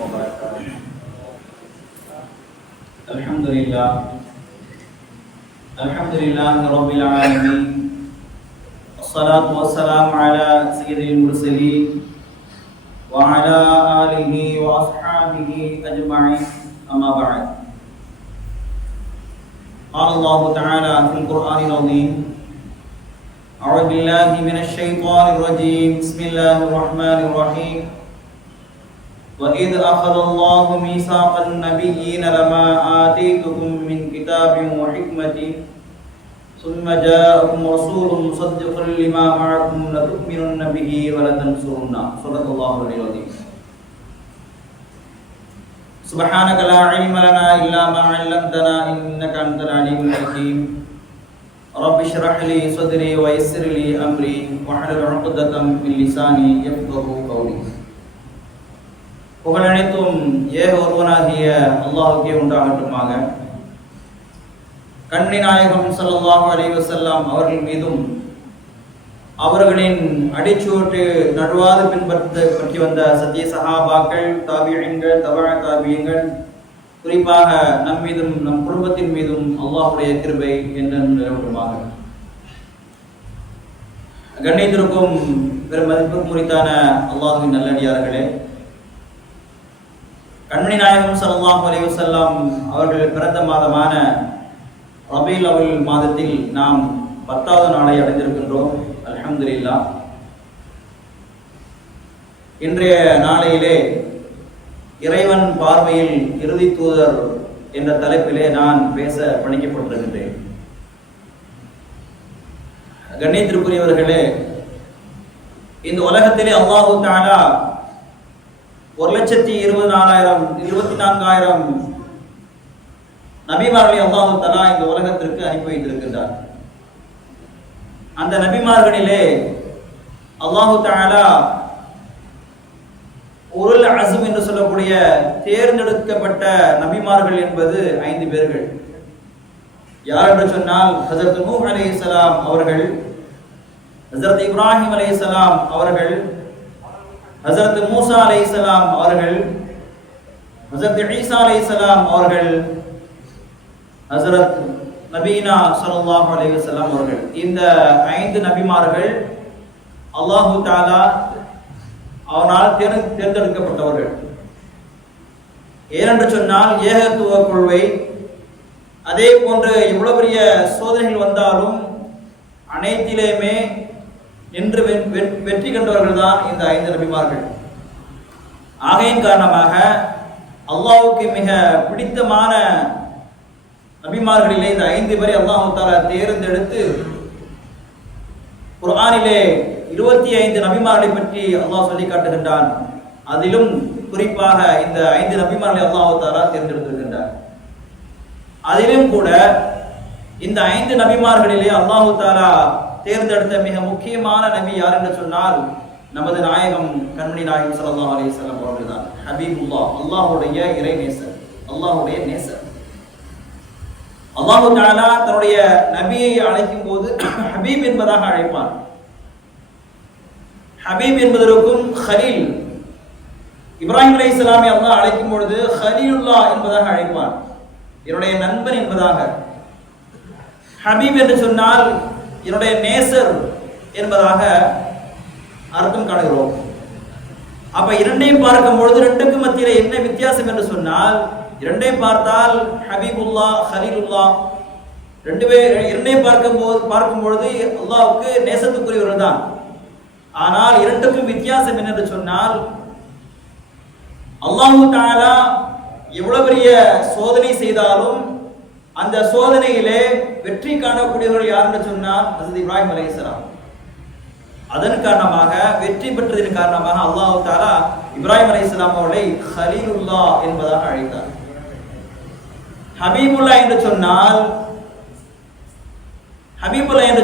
وبركاته. الحمد لله رب العالمين، والصلاة والسلام على سيد المرسلين وعلى آله وأصحابه أجمعين، أما بعد. قال الله تعالى في القرآن العظيم: أعوذ بالله من الشيطان الرجيم، بسم الله الرحمن الرحيم. وَإِذْ أَخَذَ اللَّهُ مِيثَاقَ النَّبِيِّينَ لَمَا آتَيْتُكُم مِّن كِتَابٍ وَحِكْمَةٍ ثُمَّ جَاءَكُمْ رَسُولٌ مُصَدِّقٌ لِّمَا مَعَكُمْ لَتُؤْمِنُنَّ بِهِ وَلَتَنصُرُنَّهُ. صدق الله العظيم. سبحانك لا علم لنا إلا ما علمتنا إنك أنت العليم الحكيم. رب اشرح لي صدري ويسر لي أمري واحلل عقدة من لساني يفقهوا قولي. புகழ் அனைத்தும் ஏக ஒருவனாகிய அல்லாஹ்வுக்கே உண்டாகட்டுமாக. கண்மணி நாயகம் ஸல்லல்லாஹு அலைஹி வஸல்லம் அவர்கள் மீதும் அவர்களின் அடிச்சுவட்டு நடுவாது பின்பற்றி வந்த சத்திய சஹாபாக்கள், தாபிஈன்கள், தபஅ தாபிஈன்கள், குறிப்பாக நம் மீதும் நம் குடும்பத்தின் மீதும் அல்லாஹ்வுடைய கிருபை என்றென்றும் நிலவட்டுமாக. கண்ணியத்திற்கும் பெரும் மதிப்புக்கும் உரித்தான அல்லாஹ்வின் நல்லடியார்களே, கண்மணி நாயகம் ஸல்லல்லாஹு அலைஹி வஸல்லம் அவர்கள் பிறந்த மாதமான ரபீல் அவுல் மாதத்தில் நாம் 10வது நாளை அடைந்திருக்கின்றோம். அல்ஹம்துலில்லாஹ். இன்றைய நாளையிலே இறைவன் பார்வையில் இறுதி தூதர் என்ற தலைப்பிலே நான் பேச பணிக்கப்பட்டிருக்கின்றேன். கண்ணியத்திற்குரியவர்களே, இந்த உலகத்திலே அல்லாஹு தஆலா 1,24,000 நபிமார்களை அல்லாஹு தஆலா இந்த உலகத்திற்கு அனுப்பி வைத்திருக்கின்றார். அந்த நபிமார்களிலே அல்லாஹு தஆலா உருல் அஸ்ம் என்று சொல்லக்கூடிய தேர்ந்தெடுக்கப்பட்ட நபிமார்கள் என்பது 5 பேர்கள். யார் என்று சொன்னால், ஹஜ்ரத் நூஹ் அலைஹிஸ்ஸலாம் அவர்கள், ஹஜ்ரத் இப்ராஹிம் அலைஹிஸ்ஸலாம் அவர்கள், ஹஜ்ரத் மூசா அலைஹிஸ்ஸலாம் அவர்கள், ஹஜ்ரத் ஈசா அலைஹிஸ்ஸலாம் அவர்கள், ஹஜ்ரத் நபீனா ஸல்லல்லாஹு அலைஹி வஸல்லம் அவர்கள். இந்த 5 நபிமார்கள் அல்லாஹு தஆலா அவனால் தேர்ந்தெடுக்கப்பட்டவர்கள். ஏனென்று சொன்னால், ஏகத்துவ கொள்கை, அதே போன்று எவ்வளவு பெரிய சோதனைகள் வந்தாலும் அனைத்திலேயுமே நின்று வெற்றி கண்டவர்கள் தான் இந்த 5 நபிமார்கள். ஆகையின் காரணமாக அல்லாஹ்வுக்கு மிக பிடித்தமான நபிமார்களிலே இந்த 5 பேரை அல்லாஹ் தஆலா தேர்ந்தெடுத்து குர்ஆனிலே 25 நபிமார்களை பற்றி அல்லாஹ் சொல்லி காட்டுகின்றான். அதிலும் குறிப்பாக இந்த 5 நபிமார்களை அல்லாஹ் தஆலா தேர்ந்தெடுத்திருக்கின்றார். அதிலும் கூட இந்த 5 நபிமார்களிலே அல்லாஹ் தஆலா தேர்ந்தெடுத்த மிக முக்கியமான நபி யார் என்று சொன்னால், நமது நாயகம் கண்மணி நாயகம் ஸல்லல்லாஹு அலைஹி வஸல்லம் அவர்கள்தான். ஹபீபுல்லாஹ், அல்லாஹ்வுடைய இறை நேசர், அல்லாஹ்வுடைய நேசர். அல்லாஹ் தஆலா தன்னுடைய நபியை அழைக்கும் போது ஹபீப் என்பதாக அழைப்பான். ஹபீப் என்பதற்கும் ஹலீல், இப்ராஹிம் அலைஹிஸ்ஸலாமை அல்லாஹ் அழைக்கும் பொழுது ஹலீலுல்லாஹ் என்பதாக அழைப்பான், என்னுடைய நண்பன் என்பதாக. ஹபீப் என்று சொன்னால் என்னுடைய நேசர் என்பதாக அர்த்தம் காணுகிறோம். அப்ப இரண்டையும் பார்க்கும் பொழுது ரெண்டுக்கும் மத்தியில என்ன வித்தியாசம் என்று சொன்னால், இரண்டையும் பார்த்தால் ஹபீபுல்லா, ஹலீலுல்லா, இரண்டையும் பார்க்கும் பொழுது அல்லாஹ்வுக்கு நேசத்துக்குரியவர்கள் தான். ஆனால் இரண்டுக்கும் வித்தியாசம் என்னென்று சொன்னால், அல்லாஹு தஆலா எவ்வளவு பெரிய சோதனை செய்தாலும் அந்த சோதனையிலே வெற்றி காணக்கூடியவர்கள் யார் என்று சொன்னால் ஹஜ்ரத் இப்ராஹிம் அலைஹிஸ்ஸலாம். அதன் காரணமாக, வெற்றி பெற்றதன் காரணமாக அல்லாஹ் தஆலா இப்ராஹிம் அலைஹிஸ்ஸலாம் அவர்களை ஹலீலுல்லா என்பதாக அழைத்தார். ஹபீபுல்லா என்று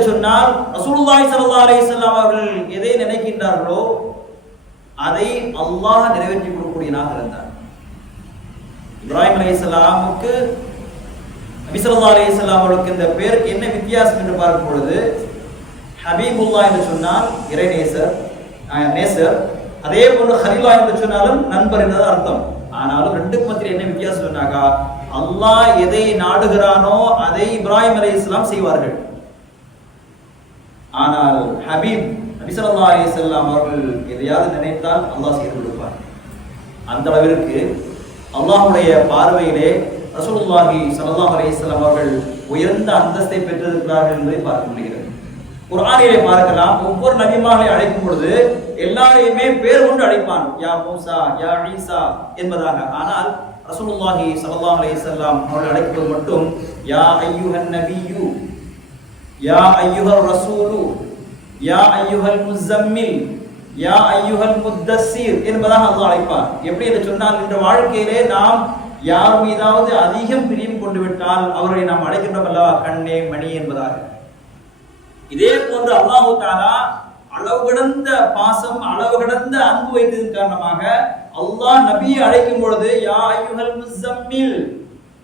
சொன்னால் ரசூலுல்லாஹி ஸல்லல்லாஹு அலைஹி வஸல்லம் அவர்கள் எதை நினைக்கின்றார்களோ அதை அல்லாஹ் நிறைவேற்றி கொடுக்கக்கூடியவனாக இருந்தார். இப்ராஹிம் அலைஹிஸ்ஸலாமுக்கு நபி ஸல்லல்லாஹு அலைஹி வஸல்லம் அவர்களுக்கு இந்த பேருக்கு என்ன வித்தியாசம் என்று பார்க்கும் பொழுது, ஹபீபுல்லா என்று சொன்னால் இறை நேசர், அதே போன்று ஹலீலா என்று சொன்னாலும் நண்பர் என்றது அர்த்தம். ஆனாலும் ரெண்டுக்கு மத்தியில் என்ன வித்தியாசம் சொன்னாக்கா, அல்லாஹ் எதை நாடுகிறானோ அதை இப்ராஹிம் அலைஹிஸ்ஸலாம் செய்வார்கள். ஆனால் ஹபீப் நபி ஸல்லல்லாஹு அலைஹி வஸல்லம் அவர்கள் எதையாவது நினைத்தால் அல்லாஹ் செய்து கொடுப்பார். அந்த அளவிற்கு அல்லாஹ்வுடைய பார்வையிலே ரசூலுல்லாஹி ஸல்லல்லாஹு அலைஹி வஸல்லம் அவர்கள் உயர்ந்த அந்தஸ்தை பெற்றிருக்கிறார்கள் என்பதை பார்க்க முடிகிறது. குர்ஆனிலே பார்க்கலாம், ஒவ்வொரு நபிமார்களை அழைக்கும் பொழுது எல்லாரையுமே பேர் கொண்டு அழைப்பான், யா மூசா யா ஈசா என்பதாக. ஆனால் ரசூலுல்லாஹி ஸல்லல்லாஹு அலைஹி வஸல்லம் அவர்கள் அழைப்பது மட்டும் யா அய்யுஹன் நபியு, யா அய்யுஹர் ரசூலு, யா அய்யுஹல் முஸம்மில், யா அய்யுஹல் முத்தஸ்ஸிர் என்பதாக அல்லாஹ் அழைப்பார். எப்படி என்று சொன்னால், இந்த வாழ்க்கையிலே நாம் யார் மீதாவது அதிகம் பிரியம் கொண்டு விட்டால் அவர்களை நாம் அழைக்கின்றோம் அல்லவா, கண்ணே மணி என்பதாக. இதே போன்று அல்லாஹு தஆலா அளவு கடந்த பாசம், அளவு கடந்த அன்பு வைத்ததன் காரணமாக அல்லாஹ் நபியை அழைக்கும் பொழுது யா அய்யுஹல் முஸம்மில்,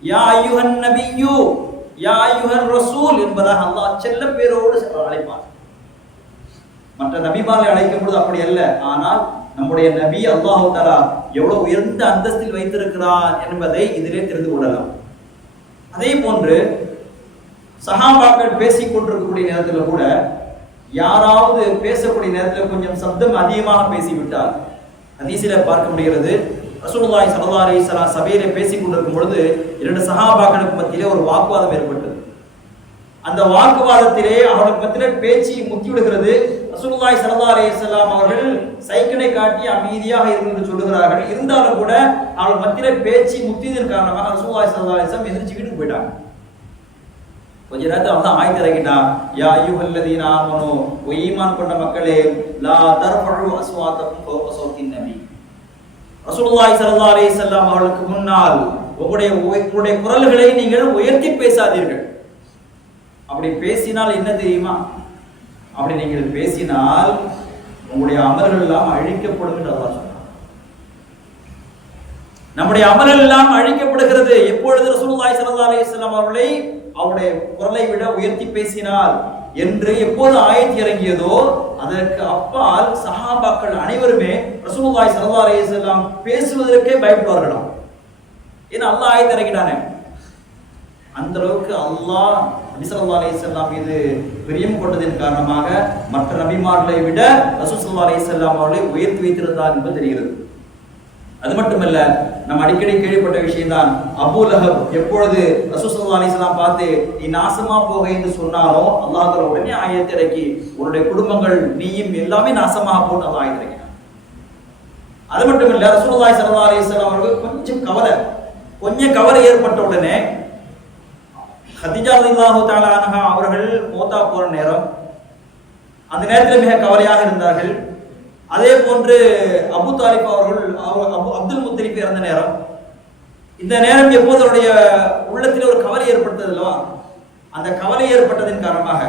யா அய்யுஹன் நபியு, யா அய்யுஹர் ரசூல் என்பதாக அல்லாஹ் செல்ல பேரோடு அழைப்பார். மற்ற நபிமார்களை அழைக்கும் பொழுது அப்படி அல்ல. ஆனால் நம்முடைய நபி அல்லாஹு தஆலா எவ்வளவு உயர்ந்த அந்தஸ்தில் வைத்திருக்கிறார் என்பதை இதிலே தெரிந்து கொள்ளலாம். அதே போன்று சஹாபாக்கள் பேசிக் கொண்டிருக்கக்கூடிய நேரத்தில் கூட யாராவது பேசக்கூடிய நேரத்தில் கொஞ்சம் சப்தம் அதிகமாக பேசிவிட்டார். ஹதீஸிலே பார்க்க முடிகிறது, ரசூலுல்லாஹி ஸல்லல்லாஹு அலைஹி வஸல்லம் சபையிலே பேசிக் கொண்டிருக்கும் பொழுது இரண்டு சஹாபாக்களுக்கு மத்தியிலே ஒரு வாக்குவாதம் ஏற்பட்டது. அந்த வாக்குவாதத்திலே அவர்களுக்கு மத்தியிலே பேச்சு முத்தி விடுகிறது. ரசூலுல்லாஹி ஸல்லல்லாஹு அலைஹி வஸல்லம் அவர்கள் சைக்கிளை காட்டி அமைதியாக இருந்து சொல்லுகிறார்கள். இருந்தாலும் கூட அவர்கள் மத்தியிலே பேச்சு முத்தியதன் காரணமாக ரசூலுல்லாஹி ஸல்லல்லாஹு அலைஹி வஸல்லம் எந்திரிச்சு வீட்டுக்கு போயிட்டாங்க. கொஞ்ச நேரத்தில் அல்லாஹ் ஆயத்தை இறக்கிட்டான், யா அய்யுஹல்லதீன ஆமனூ, ஈமான் கொண்ட மக்களே, லா தர்ஃபஉ அஸ்வாத்தக்கும் ஃபௌக ஸௌத்தின் நபி. ரசூலுல்லாஹி ஸல்லல்லாஹு அலைஹி வஸல்லம் அவர்களுக்கு முன்னால் உங்களுடைய குரல்களை நீங்கள் உயர்த்தி பேசாதீர்கள். அப்படி பேசினால் என்ன தெரியுமா, அப்படி நீங்கள் பேசினால் உங்களுடைய அமல்கள் எல்லாம் அழிக்கப்படும் என்று அல்லாஹ் சொன்னார். நம்முடைய அமல்கள் எல்லாம் அழிக்கப்படுகிறது எப்பொழுது ரசூலுல்லாஹி ஸல்லல்லாஹு அலைஹி வஸல்லம் அவர்களை அவருடைய குரலை விட உயர்த்தி பேசினால் என்று எப்போது ஆயத்து இறங்கியதோ அதற்கு அப்பால் சஹாபாக்கள் அனைவருமே ரசூலுல்லாஹி ஸல்லல்லாஹு அலைஹி வஸல்லம் பேசுவதற்கே பயப்படுவார்களாம். ஏன்னா அல்லாஹ் ஆயத்து இறங்கினானே. அந்த அளவுக்கு அல்லாஹ் நபி ஸல்லல்லாஹு அலைஹி வஸல்லம் மீது பிரியம் கொண்டதன் காரணமாக மற்ற நபிமார்களை விட ரசூல் ஸல்லல்லாஹு அலைஹி வஸல்லம் அவர்களை உயர்த்தி வைத்திருந்தார் என்பது தெரிகிறது. அது மட்டுமல்ல, நம்ம அடிக்கடி கேள்விப்பட்ட விஷயம்தான், அபூ லஹப் எப்பொழுது ரசூல் ஸல்லல்லாஹு அலைஹி வஸல்லம் பார்த்து நீ நாசமா போக என்று சொன்னாரோ அல்லாஹ் தஆலா உடனே ஆயத்தை இறக்கி உன்னுடைய குடும்பங்கள் நீயும் எல்லாமே நாசமாக போட்டு அல்லாஹ் ஆயத்தை இறக்கினார். அது மட்டுமல்ல, ரசூலுல்லாஹி ஸல்லல்லாஹு அலைஹி வஸல்லம் அவர்களுக்கு கொஞ்சம் கவலை ஏற்பட்ட உடனே ஹதீஜா ரலியல்லாஹு தஆலா அன்ஹா அவர்கள் மௌத்தா போற நேரம், அந்த நேரத்தில் மிக கவலையாக இருந்தார்கள். அதே போன்று அபு தாலிப் அவர்கள் அப்துல் முத்தலிப் இறந்த நேரம், இந்த நேரம் எப்போது அவருடைய உள்ளத்தில் ஒரு கவலை ஏற்பட்டதல்லவா, அந்த கவலை ஏற்பட்டதின் காரணமாக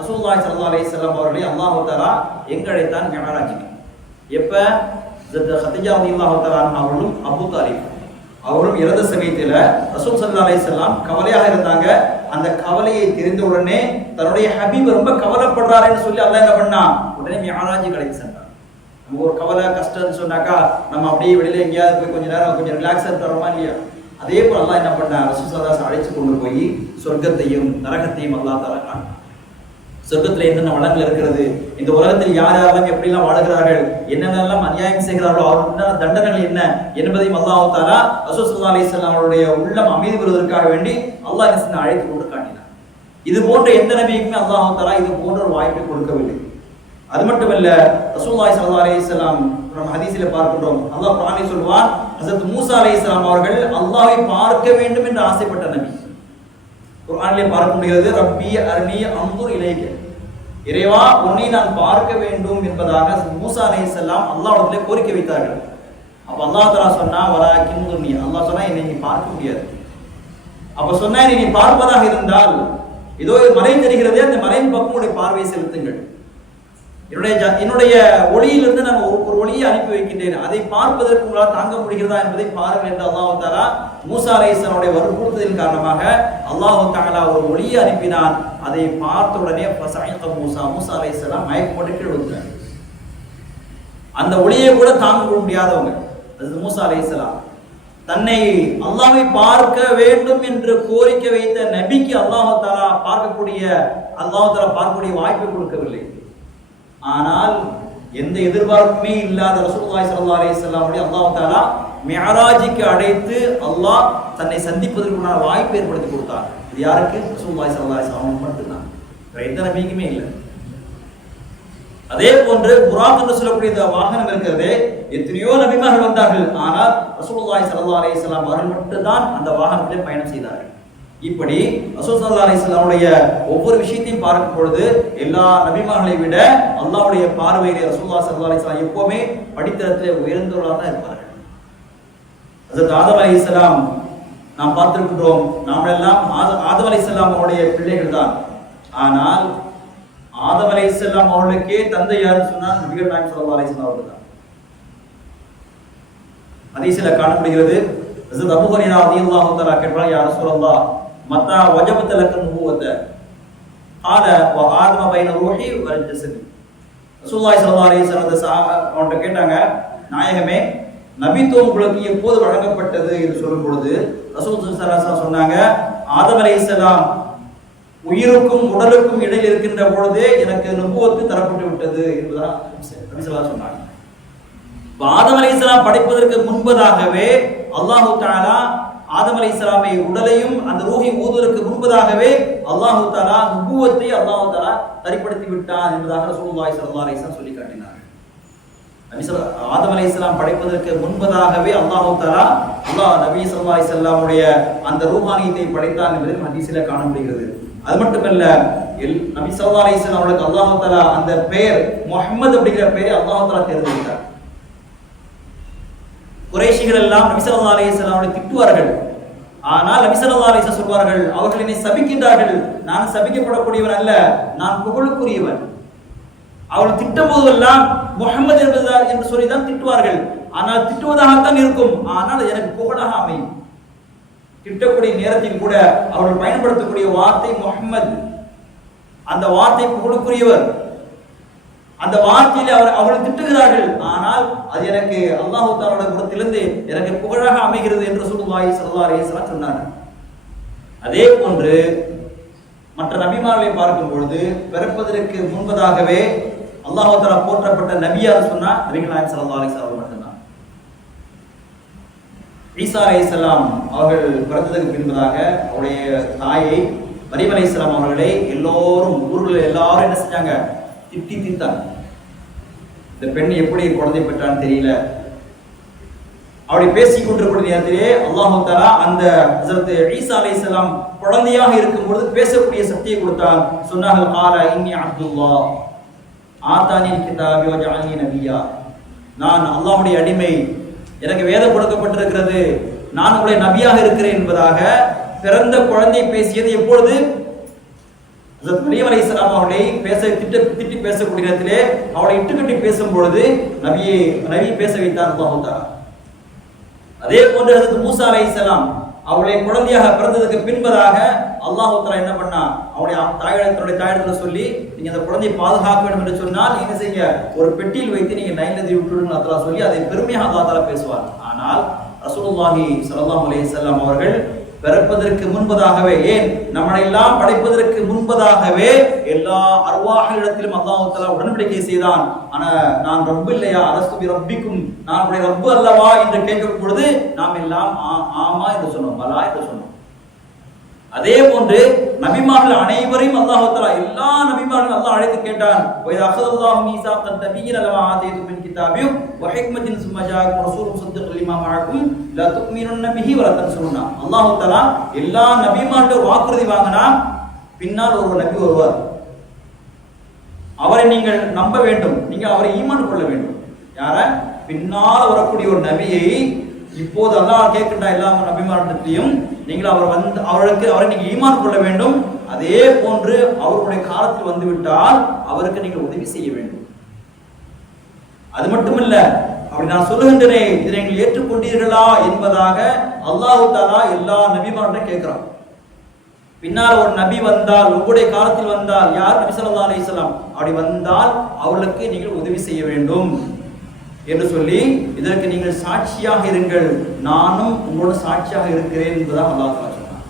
ரசூலுல்லாஹி ஸல்லல்லாஹு அலைஹி வஸல்லம் அவர்களை அல்லாஹ் தஆலா எங்க அழைத்தான், மிஅராஜுக்கு. எப்ப ஹதீஜா ரலியல்லாஹு தஆலா அன்ஹா அவர்களும் அபு தாலிப் அவரும் இறந்த சமயத்தில் ரசூல் ஸல்லல்லாஹு அலைஹி வஸல்லம் கவலையாக இருந்தாங்க. அந்த கவலையை தெரிந்த உடனே தன்னுடைய ஹபீப் ரொம்ப கவலைப்படுறாருன்னு சொல்லி அல்லாஹ் என்ன பண்ணா, உடனே மிஅராஜுக்கு அழைத்து சென்றார். நம்ம ஒரு கவலை கஷ்டம்னு சொன்னாக்கா நம்ம அப்படியே வெளியில எங்கேயாவது போய் கொஞ்ச நேரம் கொஞ்சம் ரிலாக்ஸாக தரோமா இல்லையா, அதே போல அல்லாஹ் என்ன பண்ணா, ரசூல் ஸல்லல்லாஹு அலைஹி வஸல்லம் அழைச்சு கொண்டு போய் சொர்க்கத்தையும் நரகத்தையும் அல்லாஹ் தஆலா காண்பித்தார். சொர்க்கத்தில் என்னென்ன வளங்கள் இருக்கிறது, இந்த உலகத்தில் யார் யாரெல்லாம் எப்படிலாம் வாழுகிறார்கள், என்னென்னலாம் அநியாயம் செய்கிறார்களோ அவருடைய தண்டனைகள் என்ன என்பதையும் அல்லாஹ் தஆலா ரசூல் ஸல்லல்லாஹு அலைஹி வஸல்லம் அவருடைய உள்ளம் அமைதி பெறுவதற்காக வேண்டி அல்லாஹ் என்ன அழைத்து கொண்டு காட்டினார். இது போன்ற எந்த நபிக்குமே அல்லாஹ் தஆலா இது போன்ற ஒரு வாய்ப்பை கொடுக்கவில்லை. அது மட்டுமல்ல, ரசூலுல்லாஹி ஸல்லல்லாஹு அலைஹி வஸல்லம் நம்ம ஹதீஸிலே பார்க்கிறோம், அல்லாஹ் குர்ஆனில் சொல்வான், ஹஜ்ரத் மூசா அலைஹிஸ்ஸலாம் அவர்கள் அல்லாஹ்வை பார்க்க வேண்டும் என்று ஆசைப்பட்ட நபி. குர்ஆனிலே பார்க்க முடிகிறது, ரப்பி அர்னி அன்துர் இலைக, இறைவா உன்னை நான் பார்க்க வேண்டும் என்பதாக மூசா அலைஹிஸ்ஸலாம் அல்லாஹ்விடத்திலே கோரிக்கை வைத்தார்கள். அப்ப அல்லாஹ் தஆலா சொன்னா, வலாக்கின் துர்னி, அல்லாஹ் சொன்னா என்னை நீ பார்க்க முடியாது. அப்ப சொன்னா நீ பார்ப்பதாக இருந்தால் இதோ மலை தெரிகிறது, அந்த மலையின் பக்கம் உடைய பார்வையை செலுத்துங்கள். என்னுடைய ஒளியிலிருந்து நான் ஒரு ஒளியை அனுப்பி வைக்கின்றேன், அதை பார்ப்பதற்கு உங்களால் தாங்க முடிகிறதா என்பதை பாருங்கள் என்று அல்லாஹ் தஆலா மூசா அலைஹிஸ்ஸலாமுடைய வற்புறுத்தலின் காரணமாக அல்லாஹ் தஆலா ஒரு ஒளியை அனுப்பினான். அதை பார்த்த உடனே மூசா அலைஹிஸ்ஸலாம் மயக்கம் போட்டு கீழே விழுந்தார். அந்த ஒளியை கூட தாங்க முடியாதவங்க. அது மூசா அலைஹிஸ்ஸலாம் தன்னை அல்லாஹ்வை பார்க்க வேண்டும் என்று கோரிக்கை வைத்த நபிக்கு அல்லாஹ் தஆலா பார்க்கக்கூடிய வாய்ப்பை கொடுக்கவில்லை. ஆனால் எந்த எதிர்பார்ப்புமே இல்லாத ரசூலுல்லாஹி ஸல்லல்லாஹு அலைஹி வஸல்லம் அல்லாஹ் தஆலா மிஅராஜுக்கு அழைத்து அல்லாஹ் தன்னை சந்திப்பதற்கான வாய்ப்பை ஏற்படுத்தி கொடுத்தார். இது யாருக்கு? ரசூலுல்லாஹி ஸல்லல்லாஹு அலைஹி வஸல்லம் மட்டும்தான், வேற எந்த நபிக்குமே இல்லை. அதே போன்று புராக் என்று சொல்லக்கூடிய இந்த வாகனம் இருக்கிறதே, எத்தனையோ நபிமார்கள் வந்தார்கள், ஆனால் ரசூலுல்லாஹி ஸல்லல்லாஹு அலைஹி வஸல்லம் அவர்கள் மட்டும்தான் அந்த வாகனத்திலே பயணம் செய்தார்கள். இப்படி ரசூல் ஸல்லல்லாஹு அலைஹி வஸல்லமுடைய ஒவ்வொரு விஷயத்தையும் பார்க்கும் பொழுது எல்லா நபிமார்களை விட அல்லாஹ்வுடைய பார்வையிலே ரசூலுல்லாஹி ஸல்லல்லாஹு அலைஹி வஸல்லம் எப்பவுமே படித்தரத்திலே உயர்ந்தவர்களாக தான் இருப்பார்கள். ஹஜ்ரத் ஆதம் அலைஹிஸ்ஸலாம் நாம் பார்த்திருக்கிறோம், நாம் எல்லாம் ஆதம் அலைஹிஸ்ஸலாம் அவருடைய பிள்ளைகள் தான். ஆனால் ஆதம் அலைஹிஸ்ஸலாம் அவர்களுக்கே தந்தை யாருன்னு சொன்னால் நபிகள் நாயகம் ஸல்லல்லாஹு அலைஹி வஸல்லம் அவர்கள் தான். ஹதீஸில் காணப்படுகிறது, ஹஜ்ரத் அபூ ஹுரைரா ரலியல்லாஹு தஆலா கேட்பார், யா ரசூலல்லாஹ் மத்தா வஜபத் லக நுபுவத قال وآدم بين روحي والجسد. ரசூலுல்லாஹி ஸல்லல்லாஹு அலைஹி வஸல்லம் அவங்கள்ட்ட கேட்டாங்க, நாயகமே நபித்துவம் உங்களுக்கு எப்போது வழங்கப்பட்டது என்று சொல்லும் பொழுது ரசூல் ஸல்லல்லாஹு அலைஹி வஸல்லம் சொன்னாங்க, ஆதம் அலைஹிஸ்ஸலாம் உயிருக்கும் உடலுக்கும் இடையில் இருக்கின்ற பொழுதே எனக்கு நுபுவத்து தரப்பட்டு விட்டது என்பதாக நபி ஸல்லல்லாஹு சொன்னாங்க. ஆதம் அலைஹிஸ்ஸலாம் படைப்பதற்கு முன்பதாகவே அல்லாஹு தஆலா ஆதம் அலைஹிஸ்ஸலாமை உடலையும் அந்த ரூஹை ஊதுவதற்கு முன்பதாகவே அல்லாஹு தஆலா நுபுவத்தை அல்லாஹு தஆலா தரிப்படுத்தி விட்டான் என்பதாக ரசூலுல்லாஹி ஸல்லல்லாஹு அலைஹி வஸல்லம் சொல்லி காட்டினார். ஆதம் அலைஹிஸ்ஸலாம் படைப்பதற்கு முன்பதாகவே அல்லாஹு தஆலா நபி ஸல்லல்லாஹு அலைஹி வஸல்லமுடைய அந்த ரூஹானியத்தை படைத்தான் என்பதை ஹதீஸிலே காண முடிகிறது. அது மட்டுமல்ல, நபி ஸல்லல்லாஹு அலைஹி வஸல்லம் அவர்களுக்கு அல்லாஹு தஆலா அந்த பெயர் முஹம்மது அப்படிங்கிற பெயரை அல்லாஹு தஆலா தேர்ந்தெடுத்தார். குறைஷிகள் எல்லாம் நபி ஸல்லல்லாஹு அலைஹி வஸல்லம் அவர்களை திட்டுவார்கள். ஆனால் நபி ஸல்லல்லாஹு அலைஹி வஸல்லம் சொல்வார்கள், அவர்கள் என்னை சபிக்கின்றார்கள், நான் சபிக்கப்படக்கூடியவன் அல்ல, நான் புகழுக்குரியவன். அவர்கள் திட்டும் போதெல்லாம் முஹம்மது என்று சொல்லிதான் திட்டுவார்கள். ஆனால் திட்டுவதாகத்தான் இருக்கும், ஆனால் எனக்கு புகழாக அமையும். திட்டக்கூடிய நேரத்தில் கூட அவர்கள் பயன்படுத்தக்கூடிய வார்த்தை முஹம்மது, அந்த வார்த்தை புகழுக்குரியவர். அந்த வார்த்தையில அவர்கள் திட்டுகிறார்கள், ஆனால் அது எனக்கு அல்லாஹ் தஆலா புறத்திலிருந்து எனக்கு புகழாக அமைகிறது என்று ரசூலுல்லாஹி ஸல்லல்லாஹு அலைஹி வஸல்லம் சொன்னார். அதே போன்று மற்ற நபிமார்களை பார்க்கும் பொழுது பிறப்பதற்கு முன்பதாகவே அல்லாஹ் தஆலா போற்றப்பட்ட நபியார் சொன்னா நபிகள் நாயகம் ஸல்லல்லாஹு அலைஹி வஸல்லம் மட்டும்தான். ஈசா அலைஹிஸ்ஸலாம் அவர்கள் பிறந்ததற்கு பின்பதாக அவருடைய தாயை மரியம் அலைஹிஸ்ஸலாம் அவர்களை எல்லோரும் ஊரில் எல்லாரும் என்ன செஞ்சாங்க? திட்டாங்க. இந்த பெண் எப்படி குழந்தை பெற்றான்னு தெரியல. அப்படி பேசிக் கொண்டிருக்கூடிய நேரத்திலே அல்லாஹ் தஆலா அந்த ஹஜ்ரத் ஈசா அலைஹிஸ்ஸலாம் குழந்தையாக இருக்கும் பொழுது பேசக்கூடிய சக்தியை கொடுத்தான். சொன்னார்கள், கால இன்னி அப்துல்லாஹ் ஆதானில் கிதாபி வஜஅல்னி நபியா, நான் அல்லாஹ்வுடைய அடிமை, எனக்கு வேதம் கொடுக்கப்பட்டிருக்கிறது, நான் உங்களுடைய நபியாக இருக்கிறேன் என்பதாக பிறந்த குழந்தை பேசியது எப்பொழுது? ஹஜ்ரத் மரியம் அலைஹிஸ்ஸலாம் அவர்களை திட்டி பேசக்கூடிய நேரத்திலே அவளை இட்டுக்கட்டி பேசும் பொழுது நபி பேச வைத்தார் அல்லாஹ் தஆலா. அதே போன்று ஹஜ்ரத் மூசா அலைஹிஸ்ஸலாம் அவளை குழந்தையாக பிறந்ததுக்கு பின்பதாக அல்லாஹ் தஆலா என்ன பண்ணா, அவளுடைய தாயிடத்துல சொல்லி, நீங்க அந்த குழந்தையை பாதுகாக்க வேண்டும் என்று சொன்னால் நீங்க செய்ய ஒரு பெட்டியில் வைத்து நீங்க நைல் நதி விட்டுடுங்க அல்லாஹ் சொல்லி அதை பெருமையாக அல்லாஹ் தஆலா பேசுவார். ஆனால் ரசூலுல்லாஹி ஸல்லல்லாஹு அலைஹி வஸல்லம் அவர்கள் பிறப்பதற்கு முன்பதாகவே, ஏன் நம்மளை எல்லாம் படைப்பதற்கு முன்பதாகவே எல்லா அர்வாஹ்களிடத்திலும் அல்லாஹ் தஆலா உடன்படிக்கை செய்தான். ஆனா நான் ரப்பு இல்லையா, அரஸ்து பி ரப்பிக்கும், நான் உடைய ரப்பு அல்லவா என்று கேட்கும் பொழுது நாம் எல்லாம் ஆமா என்று சொன்னோம், பலா என்று சொன்னோம். அதே போன்று நபிமார்கள் அனைவரையும் அல்லாஹ் தஆலா எல்லா நபிமார்களையும் அல்லாஹ் அழைத்து கேட்டான், வ அஹதல்லாஹு மீசாக்கன் நபிய்யின லமா ஆதைது மின் கிதாபியும் வ ஹிக்மத்தின் சும்ம ஜாஅக்கும் ரசூலும் முஸத்திक़ன் லிமா மஅக்கும் லா து'மினுன்ன பிஹி வ லா தன்சுருனா. அல்லாஹ் தஆலா எல்லா நபிமார்களோட வாக்குறுதி வாங்கினா, பின்னால் ஒரு நபி வருவார், அவரை நீங்கள் நம்ப வேண்டும், நீங்க அவரை ஈமான் கொள்ள வேண்டும். யார? பின்னால் வரக்கூடிய ஒரு நபியை இப்போது அல்லாஹ் கேட்கின்ற எல்லா நபிமார்களிடத்திலும் நீங்கள் அவரை நீங்க ஈமான் கொள்ள வேண்டும். அதே போன்று அவருடைய காலத்தில் வந்துவிட்டால் அவருக்கு நீங்கள் உதவி செய்ய வேண்டும். அது மட்டுமல்ல, அப்படி நான் சொல்லுகின்றனே இதை நீங்கள் ஏற்றுக்கொண்டீர்களா என்பதாக அல்லாஹ் தஆலா எல்லா நபிமார்கிட்ட கேட்கிறான். பின்னால் ஒரு நபி வந்தால், உங்களுடைய காலத்தில் வந்தால், யார்? நபி ஸல்லல்லாஹு அலைஹி வஸல்லம் அப்படி வந்தால் அவர்களுக்கு நீங்கள் உதவி செய்ய வேண்டும். என்று சொல்லி இதற்கு நீங்கள் சாட்சியாக இருங்கள், நானும் உங்களோட சாட்சியாக இருக்கிறேன் என்பதாக அல்லாஹ் தஆலா சொன்னார்.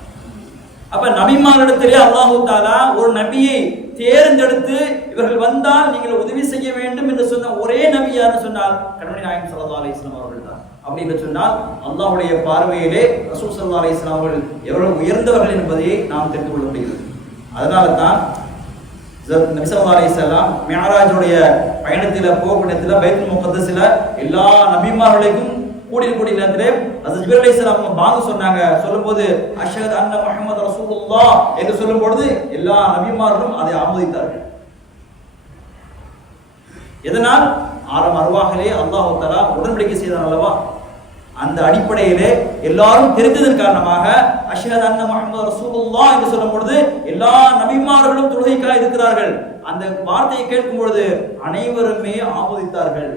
அப்ப நபிமாரிடத்திலே அல்லாஹ் தஆலா ஒரு நபியை தேர்ந்தெடுத்து இவர்கள் வந்தால் நீங்கள் உதவி செய்ய வேண்டும் என்று சொன்ன ஒரே நபி யாருன்னு சொன்னால் கண்மணி நாயகம் ஸல்லல்லாஹு அலைஹி வஸல்லம் அவர்கள் தான். அப்படி என்று சொன்னால் அல்லாஹ்வுடைய பார்வையிலே ரசூல் ஸல்லல்லாஹு அலைஹி வஸல்லம் அவர்கள் எவ்வளவு உயர்ந்தவர்கள் என்பதை நாம் தெரிந்து கொள்ள முடிகிறது. அதனால தான் நபி ஸல்லல்லாஹு அலைஹி வஸல்லம் மிஅராஜுடைய பயணத்தில் போகக்கூடியத்தில் பைத்துல் முகத்தஸில் எல்லா நபிமார்களுக்கும் கூடிய நேரத்திலே ஹஜ்ரத் ஜிப்ரீல் அலைஹிஸ்ஸலாம் பாங்க சொன்னாங்க. சொல்லும்போது அஷ்ஹது அன்ன முஹம்மது ரசூலுல்லாஹ் என்று சொல்லும்போது எல்லா நபிமார்களும் அதை ஆமோதித்தார்கள். எதனால் ஆரம் அருவாகலே அல்லாஹ் தஆலா உடன்படிக்கை செய்தான் அல்லவா, அந்த அடிப்படையிலே எல்லாரும் தெரிந்ததன் காரணமாக அஷ்ஹது அன்ன முஹம்மது ரசூலுல்லாஹ் என்று சொல்லும்போது எல்லா நபிமார்களும் தொழுகைக்காக இருக்கிறார்கள். அந்த வார்த்தையை கேட்கும் பொழுது அனைவருமே ஆமோதித்தார்கள்.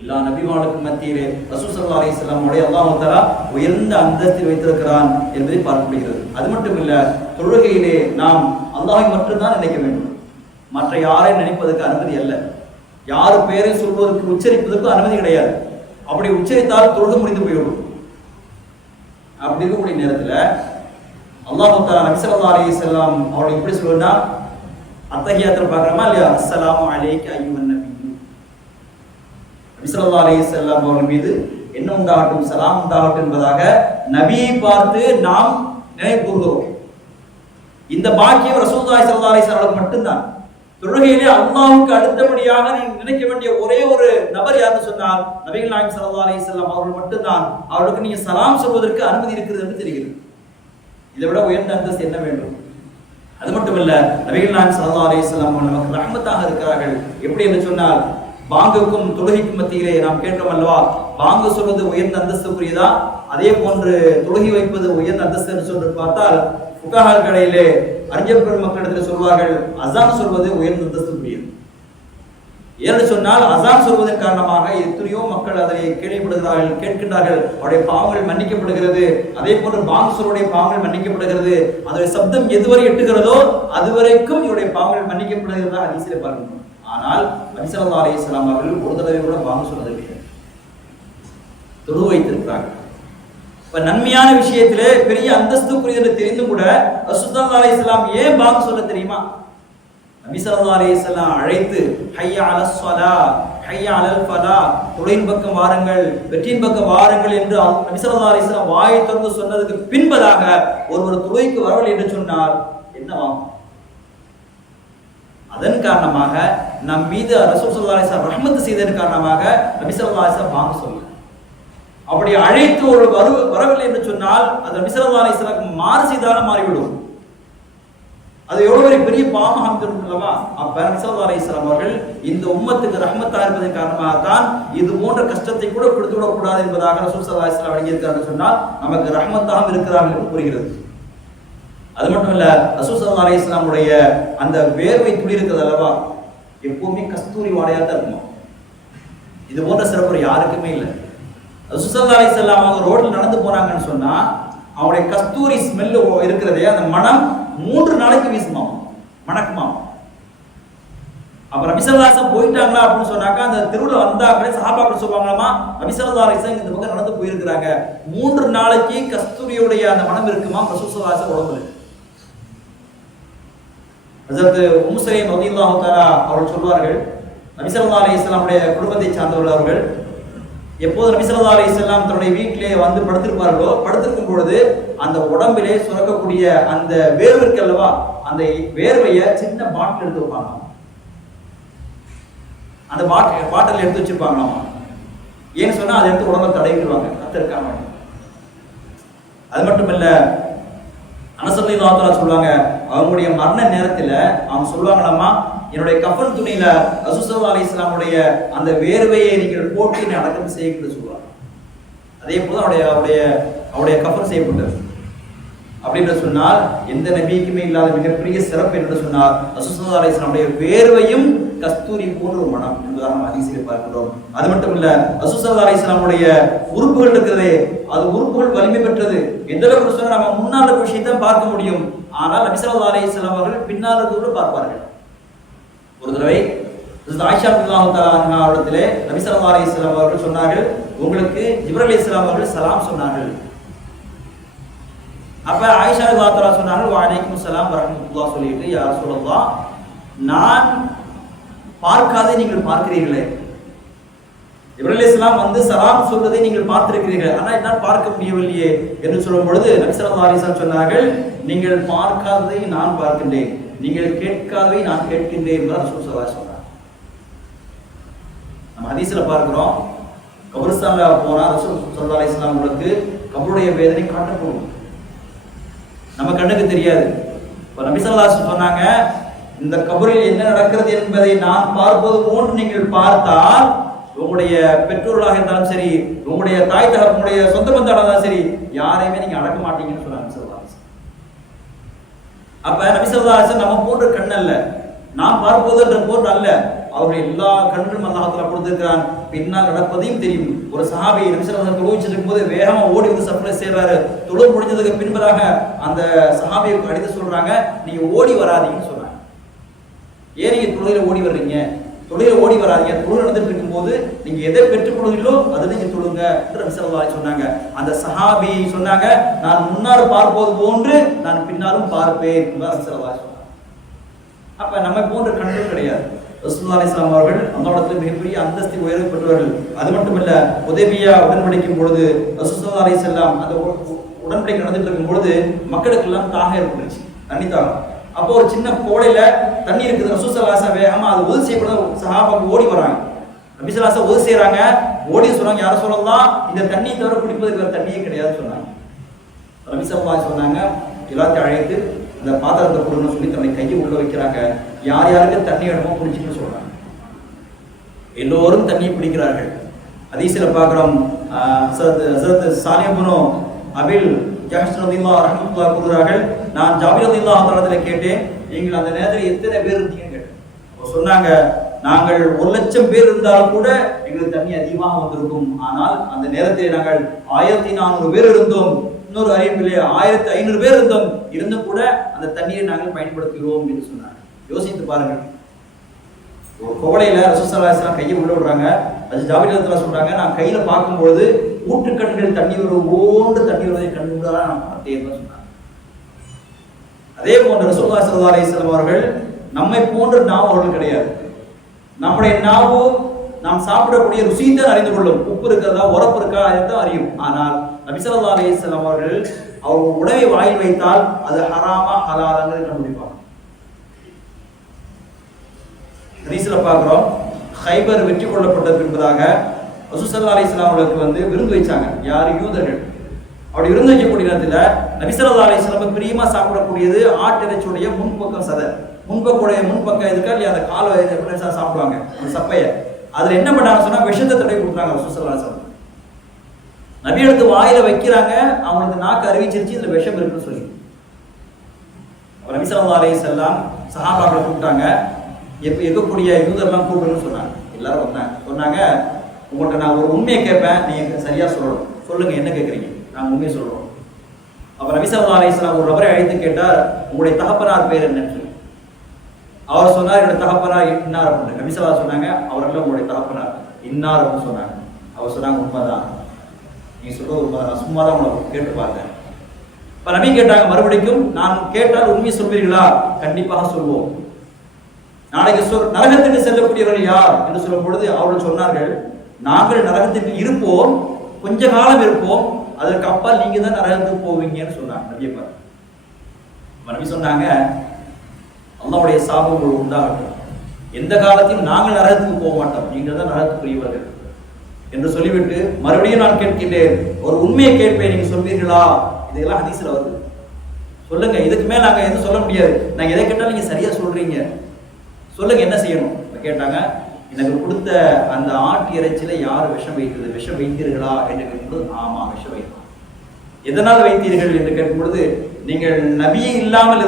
எல்லா நபிமார்களுக்கும் மத்தியிலே ரசூல் ஸல்லல்லாஹு அலைஹி வஸல்லம் உடைய அல்லாஹ் தஆலா உயர்ந்த அந்தஸ்தில் வைத்திருக்கிறான் என்பதை பார்க்கப்படுகிறது. அது மட்டுமில்ல, தொழுகையிலே நாம் அல்லாஹ்வை மட்டும்தான் நினைக்க வேண்டும், மற்ற யாரையும் நினைப்பதற்கு அனுமதி அல்ல. யாரு பேரை சொல்வதற்கு உச்சரிப்பதற்கு அனுமதி கிடையாது. அப்படி உச்சரித்தால் தொழுகை முடிந்து போய்விடும். அப்படி இருக்கக்கூடிய நேரத்தில் அல்லாஹ் தஆலா நபி ஸல்லல்லாஹு அலைஹி வஸல்லம் அவர்கள் எப்படி சொல்லுன்னா, அத்தஹியாத்தில் பார்க்கறோமா இல்லையா, அஸ்ஸலாமு அலைக்க அய்யுஹன் நபி, நபி ஸல்லல்லாஹு அலைஹி வஸல்லம் அவர்கள் மீது என்ன உண்டாகட்டும், சலாம் உண்டாகட்டும் என்பதாக நபியை பார்த்து நாம் நினைவு கூறுகிறோம். இந்த பாக்கியம் ரசூலுல்லாஹி ஸல்லல்லாஹு அலைஹி வஸல்லம் மட்டும்தான். தொழுகையிலே அல்லாஹ்வுக்கு அடுத்தபடியாக நீங்கள் நினைக்க வேண்டிய ஒரே ஒரு நபர் யாருன்னு சொன்னால் நபிகள் நாயகம் ஸல்லல்லாஹு அலைஹி வஸல்லம் அவர்கள் மட்டும்தான். அவர்களுக்கு நீங்க சலாம் சொல்வதற்கு அனுமதி இருக்கிறது என்று தெரிகிறது. இதை விட உயர்ந்த அந்தஸ்து என்ன வேண்டும்? அது மட்டுமல்ல, நபிகள் நாயகம் ஸல்லல்லாஹு அலைஹி வஸல்லம் நமக்கு ரஹ்மத்தாக இருக்கிறார்கள். எப்படி என்று சொன்னால், பாங்குக்கும் தொழுகைக்கும் மத்தியிலே நாம் கேட்டோம் அல்லவா, பாங்கு சொல்வது உயர்ந்த அந்தஸ்துக்குரியதா, அதே போன்று தொழுகை வைப்பது உயர்ந்த அந்தஸ்து என்று சொல்லி பார்த்தால் புகார்களிலே அறிஞர் பெருமக்களிடத்தில் சொல்வார்கள், அசான் சொல்வது உயர்ந்த அந்தஸ்துக்குரியது. ஏன்னு சொன்னால் அசான் சொல்வதன் காரணமாக எத்தனையோ மக்கள் அதை கேள்விப்படுகிறார்கள், கேட்கின்றார்கள், அவருடைய பாவங்கள் மன்னிக்கப்படுகிறது. அதே போன்று பாங்கு சொல்வடைய பாவங்கள் மன்னிக்கப்படுகிறது. அதனுடைய சப்தம் எதுவரை எட்டுகிறதோ அதுவரைக்கும் இவருடைய பாவங்கள் மன்னிக்கப்படுகிறதா ஹதீஸிலே பார்க்கணும். ஆனால் நபி ஸல்லல்லாஹு அலைஹி வஸல்லம் அவர்கள் ஒரு தடவை கூட பாங்கு சொன்னது கிடையாது, தொழு வைத்திருக்கிறார்கள். இப்ப நன்மையான விஷயத்திலே பெரிய அந்தஸ்துக்குரியது தெரிந்தும் கூட ரசூல் ஸல்லல்லாஹு அலைஹி வஸல்லம் ஏன் பாங்கு சொல்ல தெரியுமா? நபி ஸல்லல்லாஹு அலைஹி வஸல்லம் அழைத்து ஹய்யா அலஸ் ஸலாஹ், ஹய்யா அலல் ஃபலாஹ், தொழுகையின் பக்கம் வாருங்கள், வெற்றியின் பக்கம் வாருங்கள் என்று நபி ஸல்லல்லாஹு அலைஹி வஸல்லம் வாயை திறந்து சொன்னதுக்கு பின்பதாக ஒருவர் தொழுகைக்கு வரவில்லை என்று சொன்னால் என்னவாகும்? அதன் காரணமாக நம் மீது ரசூல் ஸல்லல்லாஹு அலைஹி வஸல்லம் ரஹ்மத் செய்ததன் காரணமாக நபி ஸல்லல்லாஹு அலைஹி வஸல்லம் பாங்கு சொல்ல. அப்படி அழைத்து ஒரு வரவில்லை என்று சொன்னால் அது நபி ஸல்லல்லாஹு அலைஹி வஸல்லம் மாறு செய்தாலும் மாறிவிடும். அது எவ்வளவு பெரிய பாவம் அமைந்திருக்கும் அல்லவா? அப்ப நபி ஸல்லல்லாஹு அலைஹி வஸல்லம் அவர்கள் இந்த உம்மத்துக்கு ரஹ்மத்தாக இருப்பதன் காரணமாகத்தான் இது போன்ற கஷ்டத்தை கூட கொடுத்து விடக்கூடாது என்பதாக ரசூல் ஸல்லல்லாஹு அலைஹி வஸல்லம் வழங்கியிருக்கிறார்கள் சொன்னால் நமக்கு ரஹ்மத்தாக இருக்கிறார்கள் என்று கூறுகிறது. அது மட்டும் இல்ல, ரசூல் ஸல்லல்லாஹு அலைஹி வஸல்லம் உடைய அந்த வேர்வை துளி இருக்கிறது அல்லவா, எப்பவுமே கஸ்தூரி வாடையாக தான் இருக்குமா. இது போன்ற சிறப்பு யாருக்குமே இல்லை. ரசூல் ஸல்லல்லாஹு அலைஹி வஸல்லம் அவங்க ரோட்ல நடந்து போனாங்கன்னு சொன்னா அவங்களுடைய கஸ்தூரி ஸ்மெல் இருக்கிறதே, அந்த மனம் 3 நாளைக்கு வீசுமா, மணக்குமா. அப்ப நபி ஸல்லல்லாஹு அலைஹி வஸல்லம் போயிட்டாங்களா அப்படின்னு சொன்னாக்கா அந்த தெருவுல வந்தாங்களே சஹாபாக்கள் சொல்லுவாங்களாமா, நபி ஸல்லல்லாஹு அலைஹி வஸல்லம் இந்த பக்கம் நடந்து போயிருக்கிறாங்க, 3 நாளைக்கு கஸ்தூரியுடைய அந்த மனம் இருக்குமா ரசூல் ஸல்லல்லாஹு அலைஹி வஸல்லம் உடம்புல. ஹஜ்ரத் உம்மு சலீம் ரலியல்லாஹு தஆலா அவர்கள் சொல்வார்கள், நபி ஸல்லல்லாஹு அலைஹி வஸல்லம் உடைய குடும்பத்தை சார்ந்தவர்கள் அவர்கள். எப்போது நபி ஸல்லல்லாஹு அலைஹி வஸல்லம் தன்னுடைய வீட்டிலே வந்து படுத்திருப்பார்களோ, படுத்திருக்கும் பொழுது அந்த உடம்பிலே சுரக்கக்கூடிய அந்த வேர்வை இருக்கு அல்லவா, அந்த வேர்வையை சின்ன பாட்டில் எடுத்து வைப்பாங்க. அந்த பாட்டில் எடுத்து வச்சிருப்பாங்களாமா. ஏன்னு சொன்னா அதை எடுத்து உடம்பை தடவிடுவாங்க கத்தருக்காக. அது மட்டும் இல்ல, அனஸ் ரலியல்லாஹு தஆலா சொல்லுவாங்க, அவங்களுடைய மரண நேரத்தில் அவங்க சொல்லுவாங்களாமா, என்னுடைய கஃபன் துணியில ரசூல் ஸல்லல்லாஹு அலைஹி வஸல்லம் உடைய அந்த வேர்வையை நீங்கள் போட்டு அடக்கம் செய்யக்கூட சொல்லுவாங்க. அதே போல அவருடைய கஃபன் செய்யப்பட்டது. அப்படின்னு சொன்னால் எந்த நபிக்குமே இல்லாத மிகப்பெரிய சிறப்பு என்று சொன்னால் ரசூல் ஸல்லல்லாஹு அலைஹி வஸல்லம் உடைய வேர்வையும் கஸ்தூரி போன்ற ஒரு மனம் என்பதாக நாம் ஹதீஸிலே பார்க்கிறோம். அது மட்டும் இல்ல, ரசூல் ஸல்லல்லாஹு அலைஹி வஸல்லம் உடைய உறுப்புகள் இருக்கிறதே, அது உறுப்புகள் வலிமை பெற்றது. எந்த அளவுக்கு சொன்னா நம்ம முன்னால விஷயத்தை பார்க்க முடியும், ஆனால் நபி ஸல்லல்லாஹு அலைஹி வஸல்லம் அவர்கள் பின்னால் கூட பார்ப்பார்கள். ஒரு தடவை ஆயிஷா ரலியல்லாஹு தஆலா அன்ஹா அவர்களிடத்திலே நபி ஸல்லல்லாஹு அலைஹி வஸல்லம் அவர்கள் சொன்னார்கள், உங்களுக்கு ஜிப்ரீல் அலைஹிஸ்ஸலாம் அவர்கள் சலாம் சொன்னார்கள். அப்ப ஆயிஷா ரலியல்லாஹு தஆலா சொன்னார்கள், வ அலைக்கும் ஸலாம் வ ரஹ்மத்துல்லாஹ் சொல்லிட்டு, யா ரசூலல்லாஹ், நான் பார்க்காதே நீங்கள் பார்க்கிறீர்களே, ஜிப்ரீல் அலைஹிஸ்ஸலாம் வந்து சலாம் சொல்வதை நீங்கள் பார்த்திருக்கிறீர்கள், ஆனால் என்னால் பார்க்க முடியவில்லையே என்று சொல்லும் பொழுது நபி ஸல்லல்லாஹு அலைஹி வஸல்லம் சொன்னார்கள், நீங்கள் பார்க்காததை நான் பார்க்கின்றேன், நீங்கள் கேட்காததை நான் கேட்கின்றேன் என்று ரசூல் ஸல்லல்லாஹு அலைஹி வஸல்லம் சொன்னார். நம்ம ஹதீஸ்ல பார்க்கிறோம், கபரிஸ்தான்ல போனா ரசூல் ஸல்லல்லாஹு அலைஹி வஸல்லம் உங்களுக்கு கபருடைய வேதனை காட்டப்படும், நம்ம கண்ணுக்கு தெரியாது. இப்ப நபி ஸல்லல்லாஹு அலைஹி வஸல்லம் சொன்னாங்க, இந்த கபரில் என்ன நடக்கிறது என்பதை நான் பார்ப்பது போன்று நீங்கள் பார்த்தால் உங்களுடைய பெற்றோர்களாக இருந்தாலும் சரி, உங்களுடைய தாய் தகப்பனுடைய சொந்த பந்தமாக இருந்தாலும் சரி, யாரையுமே நீங்க அடக்க மாட்டீங்கன்னு சொன்னாங்க நபி ஸல்லல்லாஹு அலைஹி வஸல்லம். அப்ப நபி ஸல்லல்லாஹு அலைஹி வஸல்லம் நம்ம போன்ற கண் அல்ல, நாம் பார்ப்பதுன்ற போன்று அல்ல, அவருடைய எல்லா கண்களும் அல்லாஹ் தஆலா கொடுத்திருக்கிறான். பின்னால் நடப்பதையும் தெரியும். ஒரு சஹாபி நபி ஸல்லல்லாஹு அலைஹி வஸல்லம் தொழுவிச்சிட்டு இருக்கும்போது வேகமா ஓடி வந்து சப்ளை செய்றாரு. தொழு முடிஞ்சதுக்கு பின்பதாக அந்த சஹாபியை அடித்து சொல்றாங்க, நீங்க ஓடி வராதீங்கன்னு சொன்னாங்க. ஏன் நீங்க தொழுகையில ஓடி வர்றீங்க? தொழுகையில ஓடி வராதீங்க. தொழுகை நடந்துட்டு இருக்கும்போது நீங்க எதை பெற்றுக் கொள்வீங்களோ அதை நீங்க தொழுங்க என்று நபி ஸல்லல்லாஹு அலைஹி வஸல்லம் சொன்னாங்க. அந்த சஹாபி சொன்னாங்க, நான் முன்னால் பார்ப்பது போன்று நான் பின்னாலும் பார்ப்பேன் என்று நபி ஸல்லல்லாஹு அலைஹி வஸல்லம். அப்ப நம்ம போன்ற கண்கள் கிடையாது. ரசூலுல்லாஹி ஸல்லல்லாஹு அலைஹி வஸல்லம் அவர்கள் அந்த இடத்துல மிகப்பெரிய அந்தஸ்து உயர்வு பெற்றவர்கள். அது மட்டுமல்ல, உதைபியா உடன்படிக்கையின் பொழுது ரசூலுல்லாஹி ஸல்லல்லாஹு அலைஹி வஸல்லம் அந்த உடன்படிக்கை நடந்துட்டு இருக்கும் பொழுது மக்களுக்கு எல்லாம் தாகம் ஏற்பட்டுச்சு, தண்ணி தாகம். அப்போ ஒரு சின்ன கோடையில தண்ணி இருக்குது, ரசூல் ஸல்லல்லாஹு அலைஹி வஸல்லம் வேகமா அது உதவி செய்யப்பட சஹாபாங்க ஓடி வராங்க. நபி ஸல்லல்லாஹு அலைஹி வஸல்லம் உதவி செய்றாங்க, ஓடி சொல்றாங்க, யார சொல்லலாம், இந்த தண்ணி தவிர குடிப்பதற்கு வேற தண்ணியே கிடையாது சொன்னாங்க. நபி ஸல்லல்லாஹு அலைஹி வஸல்லம் சொன்னாங்க, எல்லாத்தையும் அழைத்து அந்த பாத்திரத்தை கொடுன்னு சொல்லி தன்னை கையை உள்ள வைக்கிறாங்க. யார் யாருக்கு தண்ணி வேணுமோ குடிச்சுன்னு சொல்றாங்க. எல்லோரும் தண்ணி பிடிக்கிறார்கள். ஹதீஸ்ல பார்க்கிறோம், ஹஸரத் சாலிஹ் இப்னு அபில் ஜஹஷ் ரலியல்லாஹு ரஹ்மத்துல்லாஹி கூறுகிறார்கள், நான் ஜாபிர் ரலியல்லாஹு தஆலா கேட்டேன், நீங்கள் அந்த நேரத்தில் எத்தனை பேர் இருந்தீங்கன்னு கேட்டேன். அவர் சொன்னாங்க, நாங்கள் 1,00,000 பேர் இருந்தாலும் கூட எங்களுக்கு தண்ணி அதிகமாக வந்திருக்கும், ஆனால் அந்த நேரத்தில் நாங்கள் 1400 பேர் இருந்தோம், இன்னொரு அறிவிப்பிலே 1500 பேர் இருந்தும் கூட அந்த தண்ணீரை நாங்கள் பயன்படுத்துகிறோம் என்று சொன்னாங்க. யோசித்து பாருங்கள். ஒரு கோடையில ரசூல் ஸல்லல்லாஹு அலைஹி வஸல்லம் கையை உள்ள விடுறாங்க. அது ஜாபிர் ரலியல்லாஹு அன்ஹு சொல்றாங்க, நான் கையில பார்க்கும்போது ஊற்றுக்கண்கள் தண்ணி ஓண்டு தண்ணி வருவதை கண்டு கூட நான் பார்த்தேன்னு சொன்னாங்க. அதே போன்று ரசூலுல்லாஹி ஸல்லல்லாஹு அலைஹி வஸல்லம் அவர்கள் நம்மை போன்ற நாவு அவர்கள் கிடையாது. நம்முடைய நாவு நாம் சாப்பிடக்கூடிய ருசியைத்தான் அறிந்து கொள்ளும், உப்பு இருக்கிறதா உரப்பு இருக்கா அதைத்தான் அறியும். ஆனால் நபி ஸல்லல்லாஹு அலைஹி வஸல்லம் அவர்கள் அவர் உணவை வாயில் வைத்தால் அது ஹராமா ஹலாலான்னு கண்டுபிடிப்பாங்க. ஹதீஸ்ல பார்க்கிறோம், கைபர் வெற்றி கொள்ளப்பட்ட பின்பதாக ரசூல் ஸல்லல்லாஹு அலைஹி வஸல்லம் அவர்களுக்கு விருந்து வைச்சாங்க. யார்? யூதர்கள். அப்படி விருந்து வைக்கக்கூடிய நேரத்தில் நபி ஸல்லல்லாஹு அலைஹி வஸல்லம் பிரியமா சாப்பிடக்கூடியது ஆட்டிறைச்சியுடைய முன்பக்கம் சதை, முன்பக்கம் இருக்கா இல்லையா, அந்த காலை சாப்பிடுவாங்க, அந்த சப்பைய. அதுல என்ன பண்ணாங்க சொன்னா விஷத்தை தடவி கொடுத்தாங்க ரசூல் ஸல்லல்லாஹு அலைஹி வஸல்லம். நபி எடுத்து வாயில வைக்கிறாங்க, அவங்களுக்கு நாக்கு அறிவிச்சிருச்சு இதுல விஷம் இருக்குன்னு சொல்லி. நபி ஸல்லல்லாஹு அலைஹி வஸல்லம் சஹாபாக்களை கூப்பிட்டாங்க, இருக்கக்கூடிய யூதர்லாம் கூப்பிடுன்னு சொன்னாங்க. எல்லாரும் வந்தாங்க. சொன்னாங்க, உங்கள்கிட்ட நான் ஒரு உண்மையை கேட்பேன், நீங்க சரியா சொல்லணும், சொல்லுங்க என்ன கேட்குறீங்க, நாங்கள் உண்மையை சொல்றோம். அப்ப நபி ஸல்லல்லாஹு அலைஹி வஸல்லம் ஒரு நபரை அழைத்து கேட்டார், உங்களுடைய தகப்பனார் பேர் என்னன்னு சொல்லி. அவர் சொன்னார், என்னோட தகப்பனார் இன்னார் அப்படின்னு. நபி ஸல்லல்லாஹு அலைஹி வஸல்லம் சொன்னாங்க, அவர்கள் உங்களுடைய தகப்பனார் இன்னார் அப்படின்னு சொன்னாங்க. அவர் சொன்னாங்க, உண்மைதான், நீ சொல்றது உண்மைதான், நான் சும்மா தான் உங்களை கேட்டு பார்த்தேன். இப்ப நபி கேட்டாங்க மறுபடியும், நான் கேட்டால் உண்மை சொல்வீர்களா? கண்டிப்பாக சொல்வோம். நாளைக்கு நரகத்துக்கு செல்லக்கூடியவர்கள் யார் என்று சொல்லும் பொழுது அவர்கள் சொன்னார்கள், நாங்கள் நரகத்துக்கு இருப்போம், கொஞ்ச காலம் இருப்போம், அதற்கு அப்பால் நீங்க தான் நரகத்துக்கு போவீங்கன்னு சொன்னாங்க நபியை. நபி சொன்னாங்க, அல்லாஹ்வுடைய சாபம் உங்களுக்கு உண்டாகட்டும், எந்த காலத்தையும் நாங்கள் நரகத்துக்கு போக மாட்டோம், நீங்கள் தான் நரகத்துக்குரியவர்கள் என்று சொல்லிவிட்டு மறுபடியும் நான் கேட்கின்றேன், ஒரு உண்மையை கேட்பேன், நீங்க சொல்வீர்களா? இதெல்லாம் ஹதீஸ்ல வருது. சொல்லுங்க, இதுக்கு மேல நாங்க எதுவும் சொல்ல முடியாது, நாங்க எதை கேட்டாலும் நீங்க சரியா சொல்றீங்க, சொல்லுங்க என்ன செய்யணும் கேட்டாங்க. எனக்கு கொடுத்த அந்த ஆட்டு இறைச்சியில யார் விஷம் வைத்தது, விஷம் வைத்தீர்களா என்று கேட்கும்போது, ஆமா விஷம் வைத்தோம். எதனால் வைத்தீர்கள் என்று கேட்கும் பொழுது, நீங்கள் நபி இல்லாமல்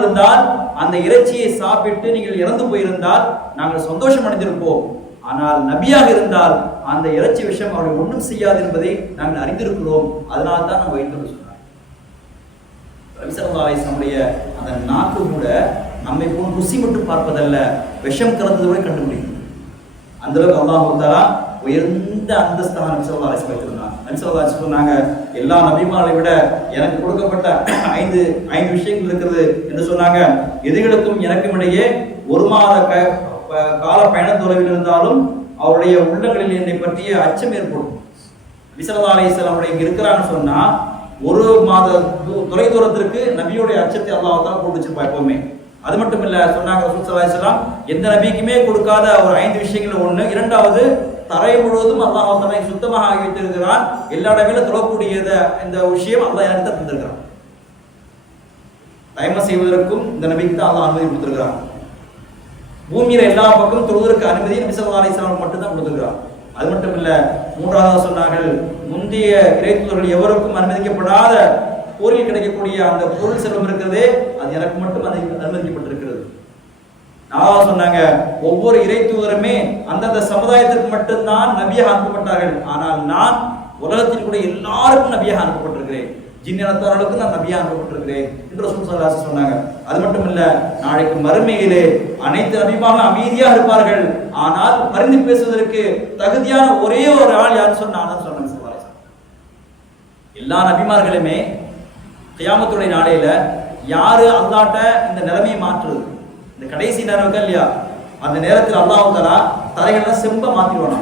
இருந்தால் அந்த இறைச்சியை சாப்பிட்டு நீங்கள் இறந்து போயிருந்தால் நாங்கள் சந்தோஷம் அடைந்திருப்போம். ஆனால் நபியாக இருந்தால் அந்த இறைச்சி விஷயம் அவரை ஒன்றும் செய்யாது என்பதை நாங்கள் அறிந்திருக்கிறோம், அதனால தான் நாங்கள் வைத்தோம் சொன்னார். நபி ஸல்லல்லாஹு அலைஹி வஸல்லம் அந்த நாக்கு கூட நம்மை போல் ருசி மட்டும் பார்ப்பதல்ல, விஷம் கலந்தது கூட கண்டுபிடிக்கும். அந்த அளவுக்கு அல்லாஹ் தஆலா உயர்ந்த அந்தஸ்தான நபி ஸல்லல்லாஹு அலைஹி வஸல்லம் வைத்திருந்தாங்க. நபி ஸல்லல்லாஹு அலைஹி வஸல்லம் சொன்னாங்க, எல்லா நபிமாரை விட எனக்கு கொடுக்கப்பட்ட ஐந்து விஷயங்கள் இருக்கிறது என்று சொன்னாங்க. எதுகளுக்கும் எனக்கும் இடையே ஒரு மாத கால பயண தொலைவில் இருந்தாலும் அவருடைய உள்ளங்களில் என்னை பற்றிய அச்சம் ஏற்படும். நபி ஸல்லல்லாஹு அலைஹி வஸல்லம் இங்க இருக்கிறான்னு சொன்னா ஒரு மாத தொலை தூரத்திற்கு நபியோடைய அச்சத்தை அல்லாஹ் தஆலா போட்டு வச்சிருப்பா எப்பவுமே. அது மட்டும் இல்ல, சொன்னாங்க ரசூல் ஸல்லல்லாஹு அலைஹி வஸல்லம் எந்த நபிக்குமே கொடுக்காத ஒரு 5 விஷயங்கள் ஒண்ணு. இரண்டாவது, தரை முழுவதும் அல்லாஹ் தன்னை சுத்தமாக ஆகி வைத்திருக்கிறான். எல்லா இடங்களிலும் தொழக்கூடியத இந்த விஷயம் அல்லாஹ் எனக்கு தான் தந்திருக்கிறான். தயமம் செய்வதற்கும் இந்த நபிக்கு தான் அல்லாஹ் அனுமதி கொடுத்திருக்கிறான். பூமியில எல்லா பக்கமும் தொழுவதற்கு அனுமதி நபி ஸல்லல்லாஹு அலைஹி வஸல்லம் மட்டும் தான் கொடுத்திருக்கிறான். அது மட்டும் இல்ல, மூன்றாவது சொன்னார்கள், முந்தைய இறைத்தூதர்கள் எவருக்கும் அனுமதிக்கப்படாத போரில் கிடைக்கக்கூடிய அந்த பொருள் செல்வம் இருக்கிறதே அது எனக்கு மட்டும் அனுமதிக்கப்பட்டிருக்கிறது. நாலாவது சொன்னாங்க, ஒவ்வொரு இறைத்தூதருமே அந்தந்த சமுதாயத்திற்கு மட்டும்தான் நபியாக அனுப்பப்பட்டார்கள். ஆனால் நான் உலகத்தில் கூட எல்லாருக்கும் நபியாக அனுப்பப்பட்டிருக்கிறேன். ஜின்னினத்தார்களுக்கு நான் நபியாக அனுப்பப்பட்டிருக்கிறேன் என்று ரசூல் ஸல்லல்லாஹு அலைஹி வஸல்லம் சொன்னாங்க. அது மட்டும் இல்ல, நாளைக்கு மறுமையிலே அனைத்து நபிமார்களும் அமைதியாக இருப்பார்கள். ஆனால் பரிந்து பேசுவதற்கு தகுதியான ஒரே ஒரு ஆள் யாருன்னு சொன்னாங்க சொன்னாங்க. எல்லா நபிமார்களுமே கியாமத்துடைய நாளையில யாரு அல்லாஹ்ட்ட இந்த நிலைமையை மாற்றுறது, இந்த கடைசி நேரம் இல்லையா, அந்த நேரத்தில் அல்லாஹ் தஆலா தரைகளை செம்ப மாற்றிடுவானா.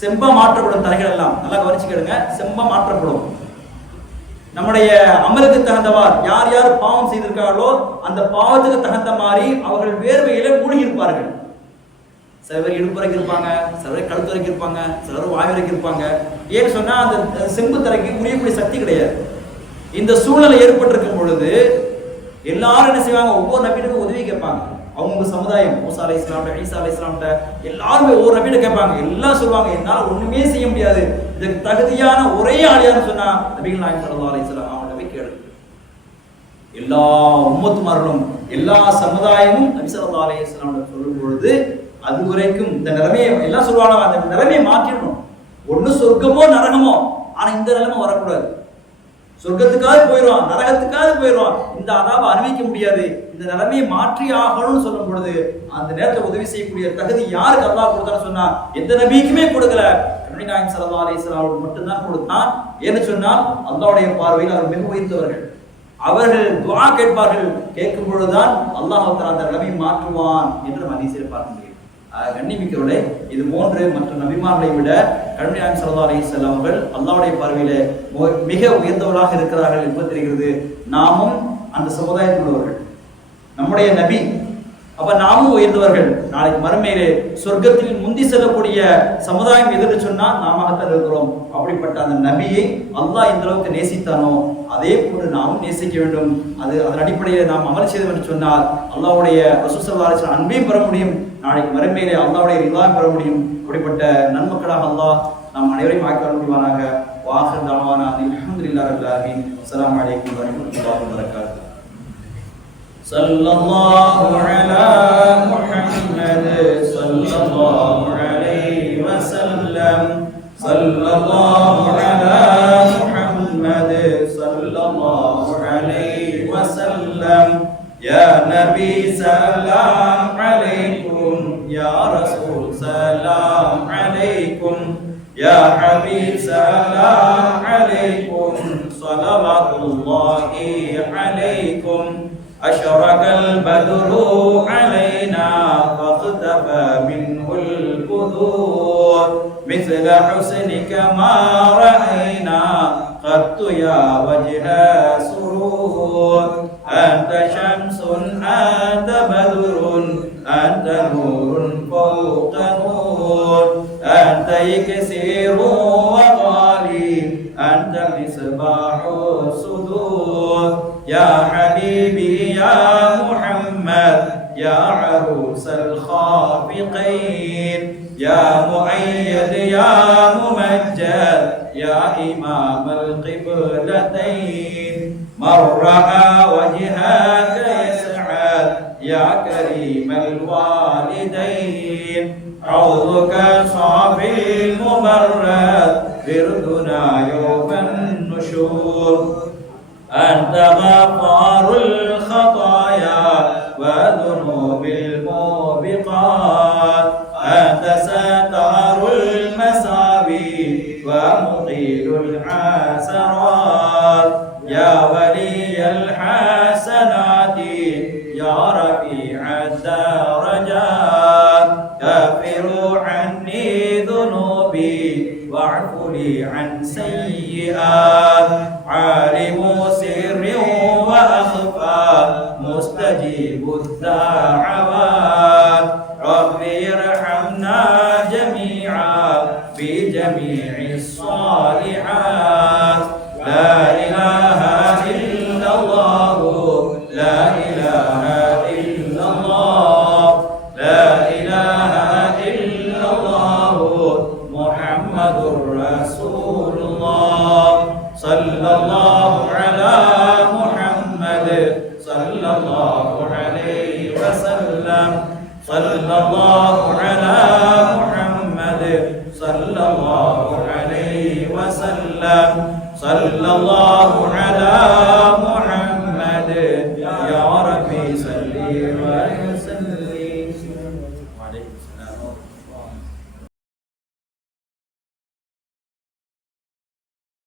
செம்ப மாற்றப்படும் தரைகள் எல்லாம் நல்லா கவனிச்சுக்கிடுங்க, செம்ப மாற்றப்படும். நம்முடைய அமலுக்கு தகுந்தவார் யார் யார் பாவம் செய்திருக்காங்களோ அந்த பாவத்துக்கு தகுந்த மாதிரி அவர்கள் வேர்வையில மூழ்கி இருப்பார்கள். சில பேர் இடுப்பு வரைக்கும் இருப்பாங்க, சில பேர் கழுத்து வரைக்கும் இருப்பாங்க, சிலர் வாய் வரைக்கும் இருப்பாங்க. ஏன்னு சொன்னா அந்த செம்பு தரைக்கு முடியக்கூடிய சக்தி கிடையாது. இந்த சூழ்நிலை ஏற்பட்டிருக்கும் பொழுது எல்லாரும் என்ன செய்வாங்க, ஒவ்வொரு நபியிடமும் உதவி கேட்பாங்க. அவங்க சமுதாயம் மூசா அலைஹிஸ்ஸலாம், ஈசா அலைஹிஸ்ஸலாம் எல்லாருமே ஒவ்வொரு நபியிட கேட்பாங்க. எல்லாம் சொல்லுவாங்க, என்னால ஒண்ணுமே செய்ய முடியாது, இதுக்கு தகுதியான ஒரே ஆளியான்னு சொன்னா நபிகள் நாயகம் ஸல்லல்லாஹு அலைஹி வஸல்லம் அவங்க நபி கேளு. எல்லா உம்மத்துமார்களும் எல்லா சமுதாயமும் நபி ஸல்லல்லாஹு அலைஹி வஸல்லம் சொல்லும் பொழுது அது வரைக்கும் இந்த நிலைமையை எல்லாம் சொல்லுவாங்க, அந்த நிலைமையை மாற்றிடணும். ஒண்ணு சொர்க்கமோ நரகமோ, ஆனா இந்த நிலைமை வரக்கூடாது. சொர்க்கத்துக்காக போயிடுவான், நரகத்துக்காக போயிடுவான், இந்த அதாவை அனுபவிக்க முடியாது. இந்த நிலைமையை மாற்றி ஆகணும்னு சொல்லும் பொழுது அந்த நேரத்தை உதவி செய்யக்கூடிய தகுதி யாருக்கு அல்லாஹ் கொடுத்தான்னு சொன்னா எந்த நபிக்குமே கொடுக்கல, நபி நாயகம் ஸல்லல்லாஹு அலைஹி வஸல்லம் மட்டும்தான் கொடுத்தான். ஏன்னு சொன்னால் அல்லாஹ்வுடைய பார்வையில் அவர் மிக உயர்ந்தவர்கள். அவர்கள் துஆ கேட்பார்கள், கேட்கும் பொழுதுதான் அல்லாஹ் தஆலா அந்த நிலைமையை மாற்றுவான் என்று நம்ம ஹதீஸில் பார்க்க முடியும். கண்ணிமிக்கவர்களே, இது போன்று மற்ற நபிமார்களை விட நபி நாயகம் ஸல்லல்லாஹு அலைஹி வஸல்லம் அவர்கள் அல்லாஹ்வுடைய பார்வையிலே மிக உயர்ந்தவர்களாக இருக்கிறார்கள் என்பது தெரிகிறது. நாமும் அந்த சமுதாயத்தில் உள்ளவர்கள், நம்முடைய நபி, அப்ப நாமும் உயர்ந்தவர்கள். நாளைக்கு மறுமையிலே சொர்க்கத்தில் முந்தி செல்லக்கூடிய சமுதாயம் எதுன்னு சொன்னா நாமத்தான் இருக்கிறோம். அப்படிப்பட்ட அந்த நபியை அல்லாஹ் எந்த அளவுக்கு நேசித்தானோ அதே போன்று நாமும் நேசிக்க வேண்டும். அதன் அடிப்படையில் நாம் அமல் செய்தோம் என்று சொன்னால் அல்லாஹ்வுடைய ரசூல் ஸல்லல்லாஹு அலைஹி வஸல்லம் அன்பையும் பெற முடியும், நாளைக்கு மறுமையிலே அல்லாஹ்வுடைய ரிலாவையும் பெற முடியும். அப்படிப்பட்ட நன்மக்களாக அல்லாஹ் நாம் அனைவரையும் ஆக்கி முடிவானாக. வாஹிர் தஅவானா அல்ஹம்துலில்லாஹி ரப்பில் ஆலமீன். அஸ்ஸலாமு அலைக்கும் வரஹ்மத்துல்லாஹி வபரகாத்துஹு. ஸல்லல்லாஹு அலா முஹம்மத் ஸல்லல்லாஹு அலைஹி வஸல்லம். ஸல்லல்லாஹு அலா முஹம்மத் ஸல்லல்லாஹு அலைஹி வஸல்லம். யா நபி ஸலாம் அலைக்கும், யா ரசூல் ஸலாம் அலைக்கும், யா ஹபீப் ஸலாம் அலைக்கும், ஸலவாத்துல்லாஹி அலைக்கும். أشرق البدر علينا فاختفى منه البدور مثل حسنك ما رأينا قط يا وجه سرور. أنت شمس أنت بدر أنت نور فوق نور. أنت يكسير وغالي أنت مصباح الصدور. يا حبيبي يا محمد يا عروس الخافقين. يا مؤيد يا ممجد يا إمام القبلتين. من رأى وجهك يسعد يا كريم الوالدين. عوضك صافي المبرد بردنا يوم النشور. أنت غفار الخطايا وذنوب الموبقات أنت ستار المساوي ومقيل الحسرات يا ولي الحسنات يا رفيع الدرجات كفر عني ذنوبي واعف لي عن سيئات عالم سر وأخفى مستجيب الدعوات رب ارحمنا جميعا بجميع الصالحات لا إله إلا الله لا إله إلا الله لا إله إلا الله محمد رسول الله صلى الله على محمد صلى الله عليه وسلم صلى الله على محمد صلى الله عليه وسلم صلى الله على محمد يا ربي صل وسلم وعليكم السلام